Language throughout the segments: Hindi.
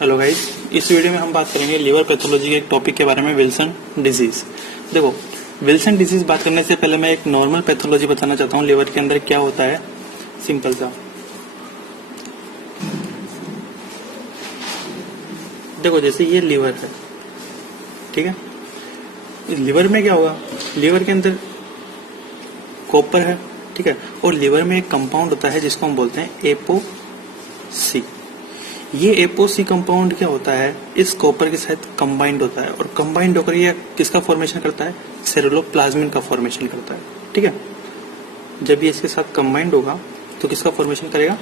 हेलो गाइस, इस वीडियो में हम बात करेंगे लिवर पैथोलॉजी के एक टॉपिक के बारे में, विल्सन डिजीज। देखो, विल्सन डिजीज बात करने से पहले मैं एक नॉर्मल पैथोलॉजी बताना चाहता हूँ लिवर के अंदर क्या होता है। सिंपल सा देखो, जैसे ये लिवर है, ठीक है। इस लिवर में क्या होगा, लिवर के अंदर कॉपर है, ठीक है। और लिवर में एक कंपाउंड होता है जिसको हम बोलते हैं एपोसी। ये एपोसी कंपाउंड क्या होता है, इस कॉपर के साथ कंबाइंड होता है और कंबाइंड होकर ये किसका फॉर्मेशन करता है, सेरुलोप्लाज्मिन का फॉर्मेशन करता है, ठीक है। जब ये इसके साथ कंबाइंड होगा तो किसका फॉर्मेशन करेगा,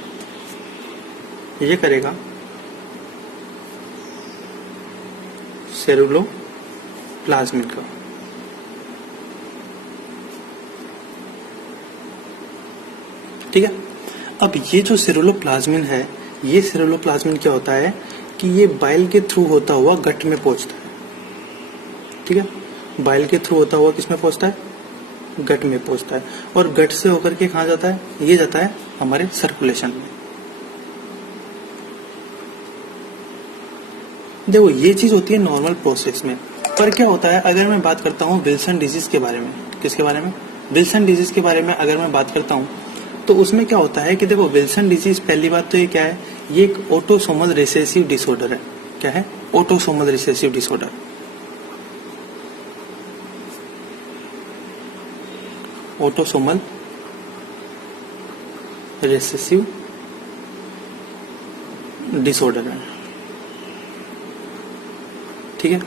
ये करेगा सेरुलोप्लाज्मिन का। ठीक है। अब ये जो सेरुलोप्लाज्मिन है, ये सेरुलोप्लाज्मिन क्या होता है कि ये बाइल के थ्रू होता हुआ गट में पहुंचता है, ठीक है। बाइल के थ्रू होता हुआ किसमें पहुंचता है, गट में पहुंचता है। और गट से होकर के कहाँ जाता है, ये जाता है हमारे सर्कुलेशन में। देखो, ये चीज होती है नॉर्मल प्रोसेस में। पर क्या होता है, अगर मैं बात करता हूँ विल्सन डिजीज के बारे में, किसके बारे में, विल्सन डिजीज के बारे में अगर मैं बात करता हूँ तो उसमें क्या होता है कि देखो, विल्सन डिजीज पहली बात तो ये क्या है, ये एक ऑटोसोमल रिसेसिव डिसऑर्डर है। क्या है, autosomal recessive disorder. Autosomal recessive disorder है, ठीक है।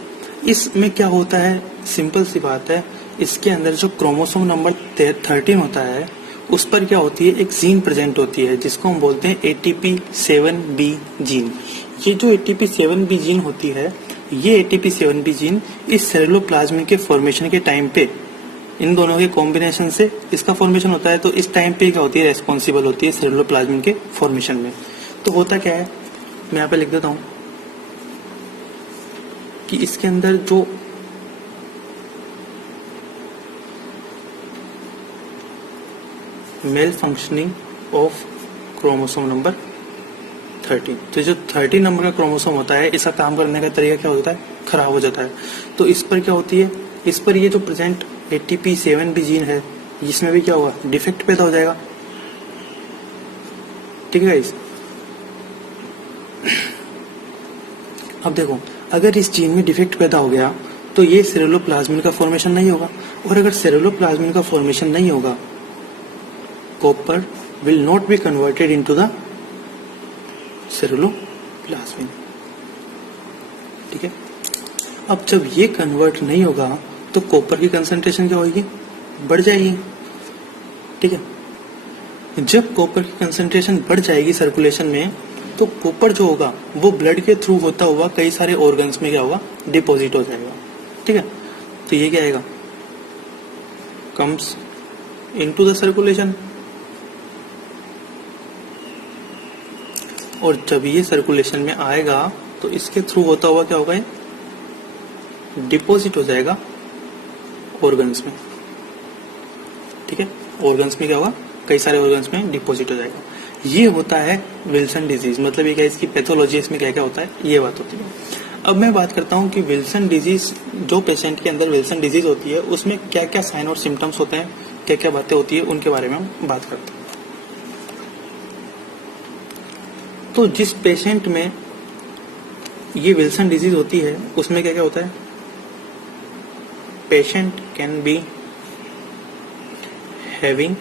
इसमें क्या होता है, सिंपल सी बात है, इसके अंदर जो क्रोमोसोम नंबर 13 होता है उस पर क्या होती है, एक जीन प्रेजेंट होती है जिसको हम बोलते हैं ATP7B जीन। ये जो ATP7B जीन होती है, ये ATP7B जीन इस सेरुलोप्लाज्मिन के फॉर्मेशन के टाइम पे, इन दोनों के कॉम्बिनेशन से इसका फॉर्मेशन होता है। तो इस टाइम पे क्या होती है, रेस्पॉन्सिबल होती है सेरुलोप्लाज्मिन के फॉर्मेशन में। तो होता क्या है, मैं यहाँ पे लिख देता हूँ कि इसके अंदर जो male functioning of chromosome number 13, तो जो 13 नंबर का क्रोमोसोम होता है, इसका काम करने का तरीका क्या होता है, खराब हो जाता है। तो इस पर क्या होती है, इस पर ये जो प्रेजेंट ATP7B जीन है, इसमें भी क्या होगा, डिफेक्ट पैदा हो जाएगा, ठीक है। अब देखो, अगर इस जीन में डिफेक्ट पैदा हो गया तो ये सेरुलोप्लाज्मिन का फॉर्मेशन नहीं होगा, और अगर सेरुलोप्लाज्मिन का फॉर्मेशन नहीं होगा, copper will not be converted into the ceruloplasmin, ठीक है। अब जब ये कन्वर्ट नहीं होगा तो कॉपर की कंसंट्रेशन क्या होगी, बढ़ जाएगी, ठीक है। जब कॉपर की कंसंट्रेशन बढ़ जाएगी सर्कुलेशन में, तो कॉपर जो होगा वो ब्लड के थ्रू होता हुआ कई सारे ऑर्गन्स में क्या होगा, डिपॉजिट हो जाएगा, ठीक है। तो ये क्या आएगा, कम्स इनटू द सर्कुलेशन। और जब ये सर्कुलेशन में आएगा तो इसके थ्रू होता हुआ क्या होगा, ये डिपॉजिट हो जाएगा ऑर्गन्स में, ठीक है। ऑर्गन्स में क्या होगा, कई सारे ऑर्गन्स में डिपॉजिट हो जाएगा। ये होता है विल्सन डिजीज। मतलब ये क्या, इसकी पैथोलॉजी, इसमें क्या क्या होता है, ये बात होती है। अब मैं बात करता हूँ कि विल्सन डिजीज, जो पेशेंट के अंदर विल्सन डिजीज होती है उसमें क्या क्या साइन और सिम्टम्स होते हैं, क्या क्या बातें होती है, उनके बारे में हम बात करते हैं। तो जिस पेशेंट में ये विल्सन डिजीज होती है उसमें क्या क्या होता है, पेशेंट कैन बी हैविंग,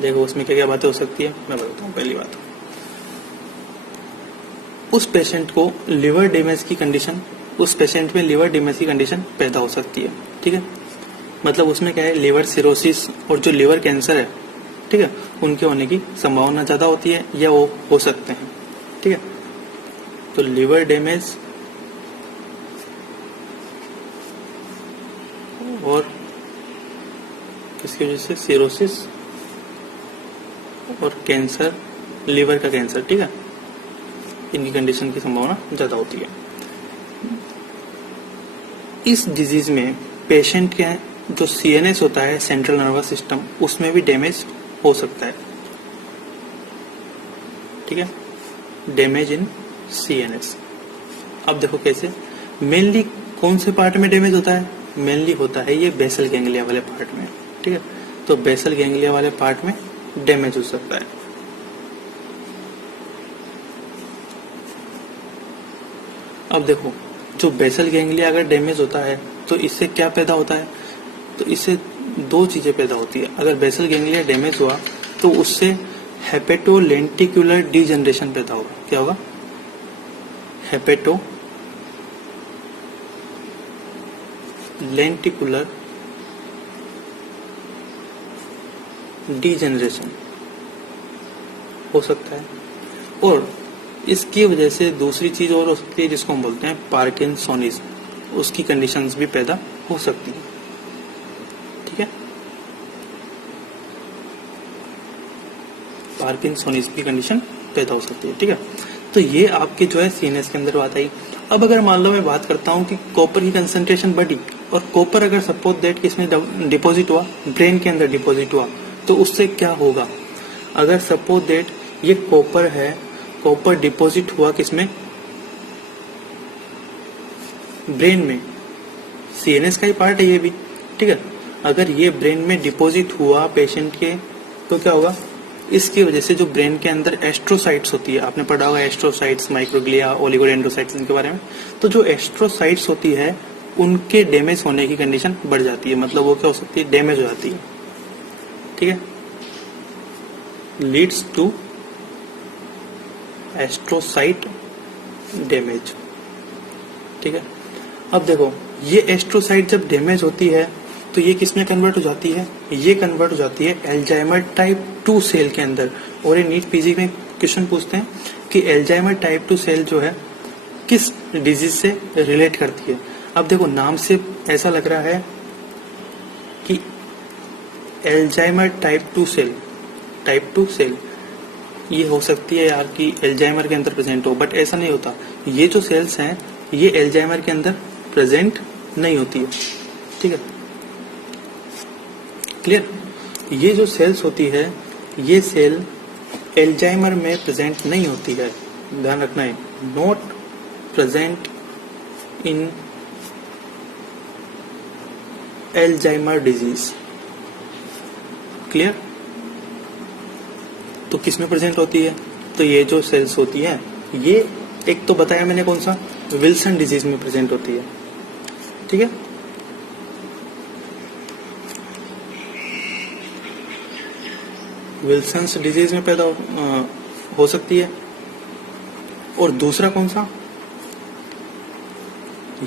देखो उसमें क्या क्या बातें हो सकती है, मैं बताता हूँ। पहली बात, उस पेशेंट को लिवर डैमेज की कंडीशन, उस पेशेंट में लिवर डैमेज की कंडीशन पैदा हो सकती है, ठीक है। मतलब उसमें क्या है, लिवर सिरोसिस और जो लिवर कैंसर है, ठीक है, उनके होने की संभावना ज्यादा होती है, या वो हो सकते हैं, ठीक है। तो लिवर डैमेज और किसकी वजह से, सिरोसिस और कैंसर, लिवर का कैंसर, ठीक है, इनकी कंडीशन की संभावना ज्यादा होती है। इस डिजीज में पेशेंट के जो CNS होता है, सेंट्रल नर्वस सिस्टम, उसमें भी डैमेज हो सकता है, ठीक है। Damage in CNS। अब देखो कैसे, मेनली कौन से पार्ट में डैमेज होता है, मेनली होता है ये बेसल गैंग्लिया वाले पार्ट में, ठीक है। तो बेसल गैंग्लिया वाले पार्ट में डैमेज हो सकता है। अब देखो, जो बेसल गैंग्लिया अगर डैमेज होता है तो इससे क्या पैदा होता है, तो इससे दो चीजें पैदा होती है। अगर बेसल गैंग्लिया डैमेज हुआ तो उससे हेपेटोलेंटिकुलर डीजनरेशन पैदा होगा। क्या होगा, हेपेटोलेंटिकुलर डीजनरेशन हो सकता है। और इसकी वजह से दूसरी चीज और हो सकती है जिसको हम बोलते हैं पार्किंसोनिज्म, उसकी कंडीशंस भी पैदा हो सकती है, ठीक है। पार्किंसोनिज्म की कंडीशन पैदा हो सकती है, ठीक है। तो ये आपके जो है CNS के अंदर बात आई। अब अगर मान लो मैं बात करता हूँ कि कॉपर की कंसंट्रेशन बढ़ी, और कॉपर अगर सपोज दैट किसमें डिपॉजिट हुआ, ब्रेन के अंदर डिपॉजिट हुआ, तो उससे क्या होगा। अगर सपोज दैट ये कॉपर है, कॉपर डिपॉजिट हुआ किसमें, ब्रेन में, CNS का ही पार्ट है ये भी, ठीक है। अगर ये ब्रेन में डिपॉजिट हुआ पेशेंट के, तो क्या होगा, इसकी वजह से जो ब्रेन के अंदर एस्ट्रोसाइट्स होती है, आपने पढ़ा होगा एस्ट्रोसाइट्स, माइक्रोग्लिया, ओलिगोडेंड्रोसाइट्स, इनके बारे में। तो जो एस्ट्रोसाइट्स होती है उनके डैमेज होने की कंडीशन बढ़ जाती है, मतलब वो क्या हो सकती है, डैमेज हो जाती है, ठीक है। लीड्स टू एस्ट्रोसाइट डैमेज, ठीक है। अब देखो, ये एस्ट्रोसाइट जब डैमेज होती है तो ये किस में कन्वर्ट हो जाती है, ये कन्वर्ट हो जाती है एल्जाइमर टाइप 2 सेल के अंदर। और ये नीट पीजी में क्वेश्चन पूछते हैं कि एल्जाइमर टाइप 2 सेल जो है किस डिजीज से रिलेट करती है। अब देखो, नाम से ऐसा लग रहा है कि एल्जाइमर टाइप 2 सेल ये हो सकती है यार कि एल्जाइमर के अंदर प्रेजेंट हो, बट ऐसा नहीं होता। ये जो सेल्स हैं ये एल्जाइमर के अंदर प्रेजेंट नहीं होती है, ठीक है, क्लियर। ये जो सेल्स होती है ये सेल एल्जाइमर में प्रेजेंट नहीं होती है, ध्यान रखना है, not present in Alzheimer disease, clear. तो किस में प्रेजेंट होती है, तो ये जो सेल्स होती है ये एक तो बताया मैंने कौन सा, विल्सन डिजीज में प्रेजेंट होती है, ठीक है। विल्सन्स डिजीज में पैदा हो सकती है। और दूसरा कौन सा,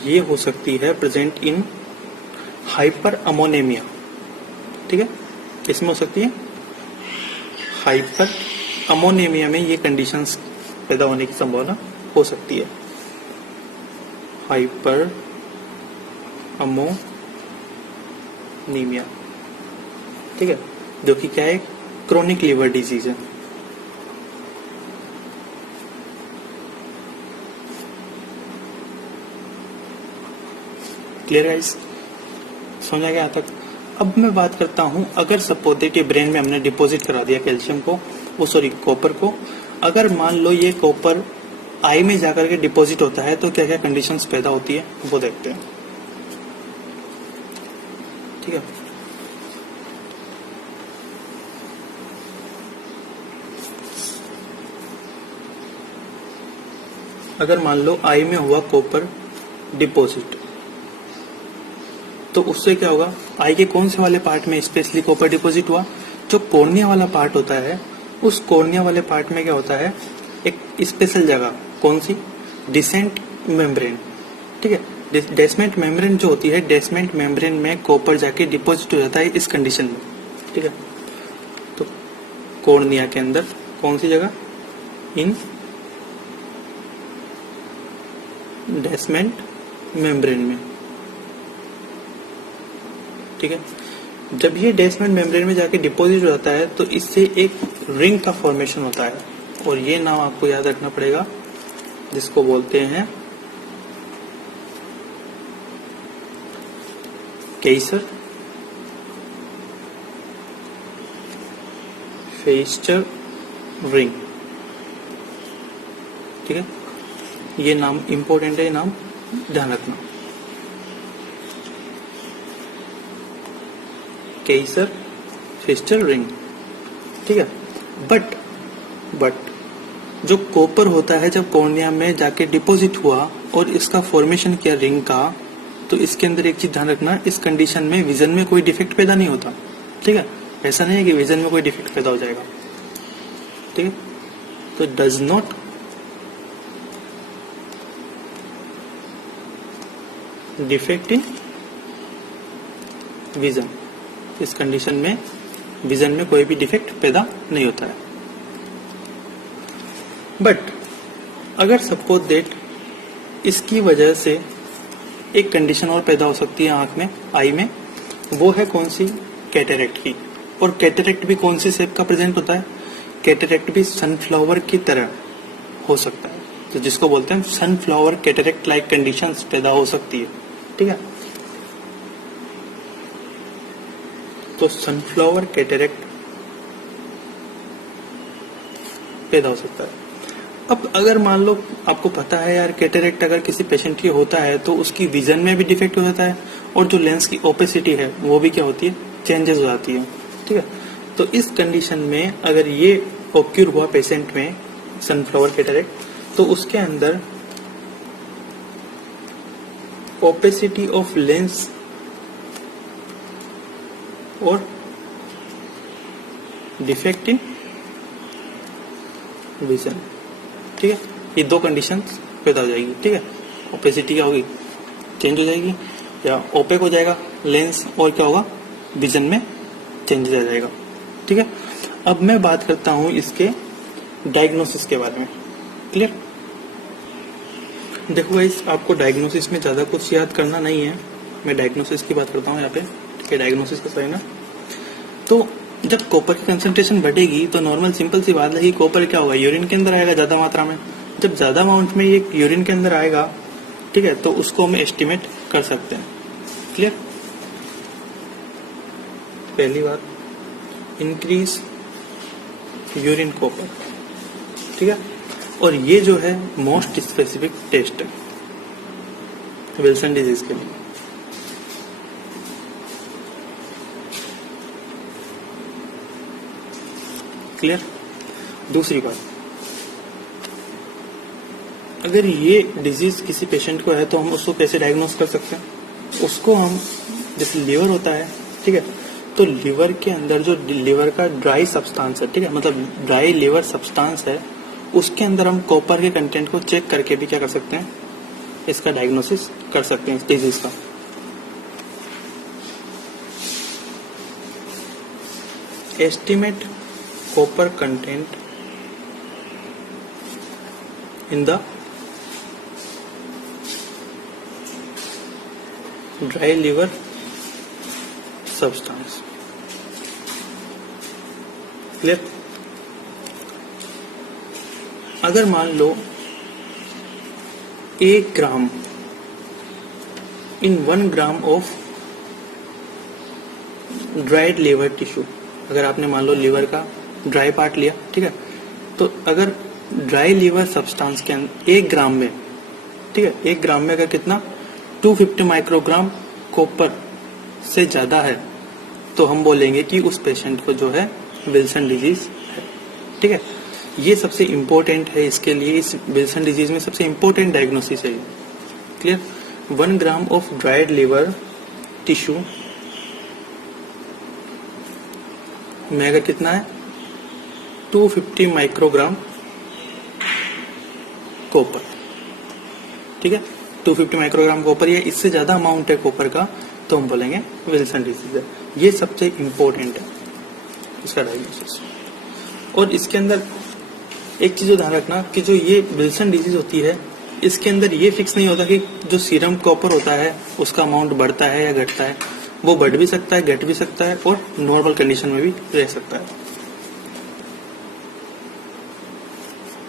ये हो सकती है प्रेजेंट इन हाइपर अमोनेमिया, ठीक है। इसमें हो सकती है हाइपर अमोनेमिया में ये कंडीशंस पैदा होने की संभावना हो सकती है, हाइपर अमोनीमिया, ठीक है, जो कि क्या है, क्रोनिक लिवर डिजीज है। क्लियर गाइस, समझ आ गया तक। अब मैं बात करता हूं, अगर सपोज दैट ये ब्रेन में हमने डिपॉजिट करा दिया कैल्शियम को, कॉपर को, अगर मान लो ये कॉपर आई में जाकर के डिपॉजिट होता है तो क्या क्या कंडीशंस पैदा होती है वो देखते हैं, ठीक है। अगर मान लो आई में हुआ कॉपर डिपॉजिट, तो उससे क्या होगा, आई के कौन से वाले पार्ट में स्पेशली कॉपर डिपॉजिट हुआ, जो कॉर्निया वाला पार्ट होता है, उस कॉर्निया वाले पार्ट में क्या होता है, एक स्पेशल जगह, कौन सी, डिसेंट मेम्ब्रेन, ठीक है। डेसमेंट मेम्ब्रेन जो होती है, डेसमेंट मेम्ब्रेन में कॉपर जाके डिपॉजिट हो जाता है इस कंडीशन में, ठीक है। तो कॉर्निया के अंदर कौन सी जगह, इन डेसमेंट मेम्ब्रेन में, ठीक है। जब ये डेसमेंट मेम्ब्रेन में जाके डिपॉजिट हो जाता है तो इससे एक रिंग का फॉर्मेशन होता है, और ये नाम आपको याद रखना पड़ेगा, जिसको बोलते हैं केसर फेस्टर रिंग, ठीक है, ये नाम इंपॉर्टेंट है, ये नाम ध्यान रखना। केसर फिस्टल रिंग, ठीक है। बट जो कॉपर होता है जब कॉर्निया में जाके डिपॉजिट हुआ और इसका फॉर्मेशन किया रिंग का, तो इसके अंदर एक चीज ध्यान रखना, इस कंडीशन में विजन में कोई डिफेक्ट पैदा नहीं होता, ठीक है। ऐसा नहीं है कि विजन में कोई डिफेक्ट पैदा हो जाएगा, ठीक है। तो does not defect in vision, इस कंडीशन में विजन में कोई भी डिफेक्ट पैदा नहीं होता है। बट अगर सपोज दैट इसकी वजह से एक कंडीशन और पैदा हो सकती है आंख में, आई में, वो है कौन सी? कैटरेक्ट की। और कैटरेक्ट भी कौन सी शेप का प्रेजेंट होता है? कैटरेक्ट भी सनफ्लावर की तरह हो सकता है, तो जिसको बोलते हैं सनफ्लावर कैटरेक्ट लाइक कंडीशंस पैदा हो सकती है, ठीक है। तो सनफ्लावर कैटरेक्ट पैदा हो सकता है। अब अगर मान लो आपको पता है यार कैटरेक्ट अगर किसी पेशेंट की होता है तो उसकी विजन में भी डिफेक्ट हो जाता है और जो लेंस की ओपेसिटी है वो भी क्या होती है? चेंजेस हो जाती है, ठीक है। तो इस कंडीशन में अगर ये ऑक्यूर हुआ पेशेंट में सनफ्लावर कैटरेक्ट, तो उसके अंदर ओपेसिटी ऑफ लेंस और डिफेक्ट इन विजन, ठीक है। ये दो कंडीशंस पैदा हो जाएगी, ठीक है। ओपेसिटी क्या होगी? चेंज हो जाएगी, या ओपेक हो जाएगा लेंस, और क्या होगा? विजन में चेंज आ जाएगा, ठीक है। अब मैं बात करता हूं इसके डायग्नोसिस के बारे में, क्लियर। देखो गाइस, आपको डायग्नोसिस में ज्यादा कुछ याद करना नहीं है, मैं डायग्नोसिस की बात करता हूँ यहाँ पे, ठीक है। डायग्नोसिस का सही ना, तो जब कॉपर की कंसंट्रेशन बढ़ेगी तो नॉर्मल सिंपल सी बात है कि कॉपर क्या होगा? यूरिन के अंदर आएगा ज्यादा मात्रा में। जब ज्यादा अमाउंट में ये यूरिन के अंदर आएगा, ठीक है, तो उसको हम एस्टिमेट कर सकते हैं, क्लियर। पहली बात, इंक्रीज यूरिन कॉपर, ठीक है। और ये जो है मोस्ट स्पेसिफिक टेस्ट है विल्सन डिजीज के लिए, क्लियर। दूसरी बात, अगर ये डिजीज किसी पेशेंट को है तो हम उसको कैसे डायग्नोस कर सकते हैं? उसको हम, जैसे लीवर होता है, ठीक है, तो लीवर के अंदर जो लीवर का ड्राई सब्सटेंस है, ठीक है, मतलब ड्राई लीवर सब्सटेंस है, उसके अंदर हम कॉपर के कंटेंट को चेक करके भी क्या कर सकते हैं? इसका डायग्नोसिस कर सकते हैं इस डिजीज का। Estimate copper content in the dry liver substance, clear। अगर मान लो 1 ग्राम in 1 gram of dried liver tissue, अगर आपने मान लो लीवर का ड्राई पार्ट लिया, ठीक है, तो अगर ड्राई लीवर सब्सटेंस के अंदर 1 ग्राम में, ठीक है, 1 ग्राम में अगर कितना 250 माइक्रोग्राम कॉपर से ज्यादा है, तो हम बोलेंगे कि उस पेशेंट को जो है विल्सन डिजीज है, ठीक है। ये सबसे इंपॉर्टेंट है इसके लिए, इस विल्सन डिजीज में सबसे इंपॉर्टेंट डायग्नोसिस है ये, clear. 1 gram of dried liver tissue में अगर कितना है 250 माइक्रोग्राम कॉपर, ठीक है, 250 माइक्रोग्राम कॉपर या इससे ज्यादा अमाउंट है कॉपर का, तो हम बोलेंगे विल्सन डिजीज है। ये सबसे इंपॉर्टेंट है इसका डायग्नोसिस। और इसके अंदर एक चीज ध्यान रखना कि जो ये विल्सन डिजीज होती है, इसके अंदर ये फिक्स नहीं होता कि जो सीरम कॉपर होता है उसका अमाउंट बढ़ता है या घटता है। वो बढ़ भी सकता है, घट भी सकता है, और नॉर्मल कंडीशन में भी रह सकता है।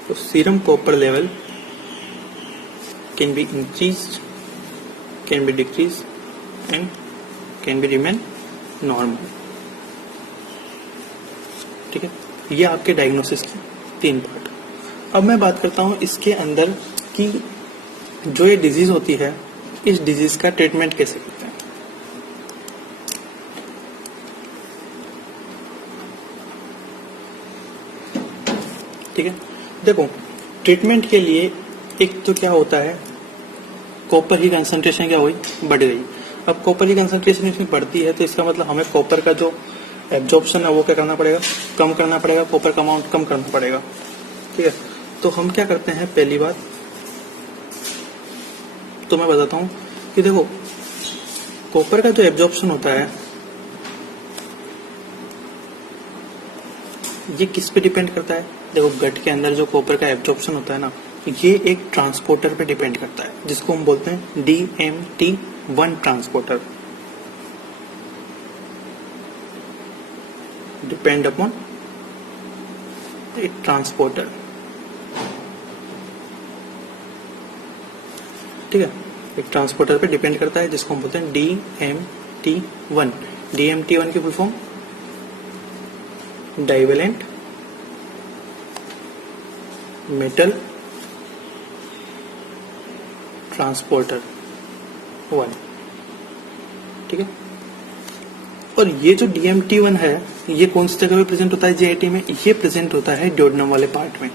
तो serum copper level can be increased, can be decreased and can be remain normal, ठीक है। ये आपके डायग्नोसिस के 3 पार्ट। अब मैं बात करता हूँ इसके अंदर कि जो ये डिजीज होती है, इस डिजीज का ट्रीटमेंट कैसे करते हैं। ठीक है, देखो ट्रीटमेंट के लिए एक तो क्या होता है, कॉपर की कंसंट्रेशन क्या हुई, बढ़ गई। अब कॉपर की कंसंट्रेशन इसमें बढ़ती है तो इसका मतलब हमें कॉपर का जो एब्जॉर्प्शन है वो क्या करना पड़ेगा, कम करना पड़ेगा, कॉपर का अमाउंट कम करना पड़ेगा। ठीक है, तो हम क्या करते हैं, पहली बात तो मैं बताता हूं कि देखो कॉपर का जो एब्जॉर्प्शन होता है ये किस पे डिपेंड करता है। देखो गट के अंदर जो कॉपर का एब्जॉर्प्शन होता है ना, ये एक ट्रांसपोर्टर पे डिपेंड करता है जिसको हम बोलते हैं DMT1 ट्रांसपोर्टर, डिपेंड अपॉन एक ट्रांसपोर्टर। ठीक है, एक ट्रांसपोर्टर पे डिपेंड करता है जिसको हम बोलते हैं DMT1। DMT1 की full form divalent metal transporter 1। ठीक है, और ये जो DMT1 है ये कौन सी जगह पे प्रेजेंट होता है JIT में, ये प्रेजेंट होता है ड्यूडेनम वाले पार्ट में।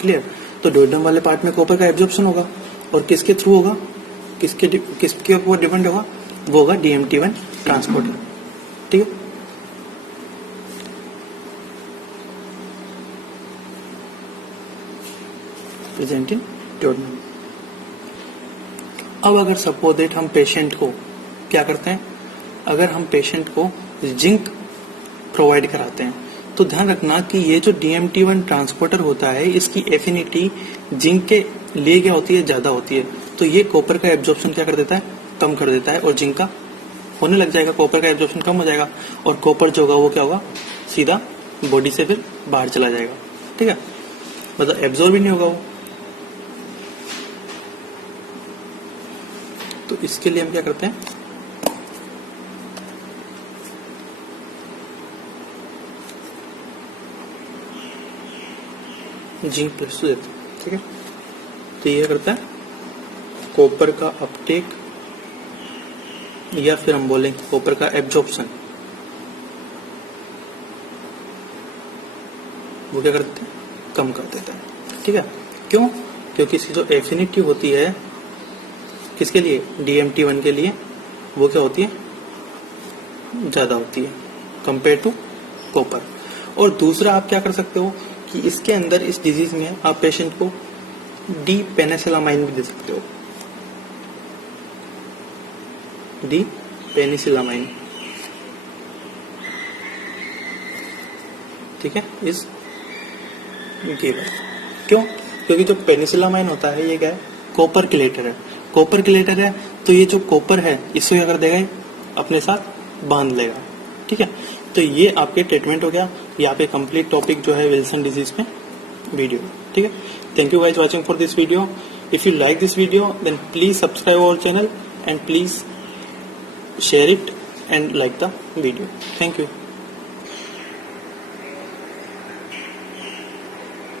क्लियर, तो ड्यूडेनम वाले पार्ट में कॉपर का एब्जॉर्प्शन होगा और किसके थ्रू होगा, किसके ऊपर डिपेंड होगा, वो होगा DMT1 ट्रांसपोर्टर। ठीक है, प्रेजेंट इन ड्यूडेनम। अब अगर सपोज दैट हम पेशेंट को क्या करते हैं, अगर हम पेशेंट को जिंक प्रोवाइड कराते हैं तो ध्यान रखना कि ये जो DMT1 ट्रांसपोर्टर होता है इसकी एफिनिटी जिंक के लिए क्या होती है, ज्यादा होती है। तो ये कॉपर का एब्जॉर्प्शन क्या कर देता है, कम कर देता है और जिंक का होने लग जाएगा, कॉपर का एब्जॉर्प्शन कम हो जाएगा और कॉपर जो होगा वो क्या होगा, सीधा बॉडी से फिर बाहर चला जाएगा। ठीक है, मतलब एब्जॉर्ब ही नहीं होगा वो। तो इसके लिए हम क्या करते हैं, जिंक प्लस देते हैं। ठीक है, तो ये करता है कॉपर का अपटेक या फिर हम बोलेंगे कॉपर का एब्जॉर्प्शन, वो क्या करते हैं, कम कर देता है। ठीक है, क्यों, क्योंकि इसकी जो एफिनिटी होती है किसके लिए, DMT1 के लिए, वो क्या होती है, ज्यादा होती है कंपेयर टू कॉपर। और दूसरा आप क्या कर सकते हो कि इसके अंदर इस डिजीज में आप पेशेंट को D-पेनिसिलामाइन भी दे सकते हो, D-पेनिसिलामाइन। ठीक है, इस गिवन। क्यों, क्योंकि जो पेनिसिलामाइन होता है ये क्या है, कॉपर किलेटर है। कॉपर किलेटर है तो ये जो कॉपर है इसको क्या कर देगा, अपने साथ बांध लेगा। ठीक है, तो ये आपके ट्रीटमेंट हो गया, ये आपके कंप्लीट टॉपिक जो है विल्सन डिजीज में वीडियो। ठीक है, thank you guys watching for this video. If you like this video then please subscribe our channel and please share it and like the video. Thank you.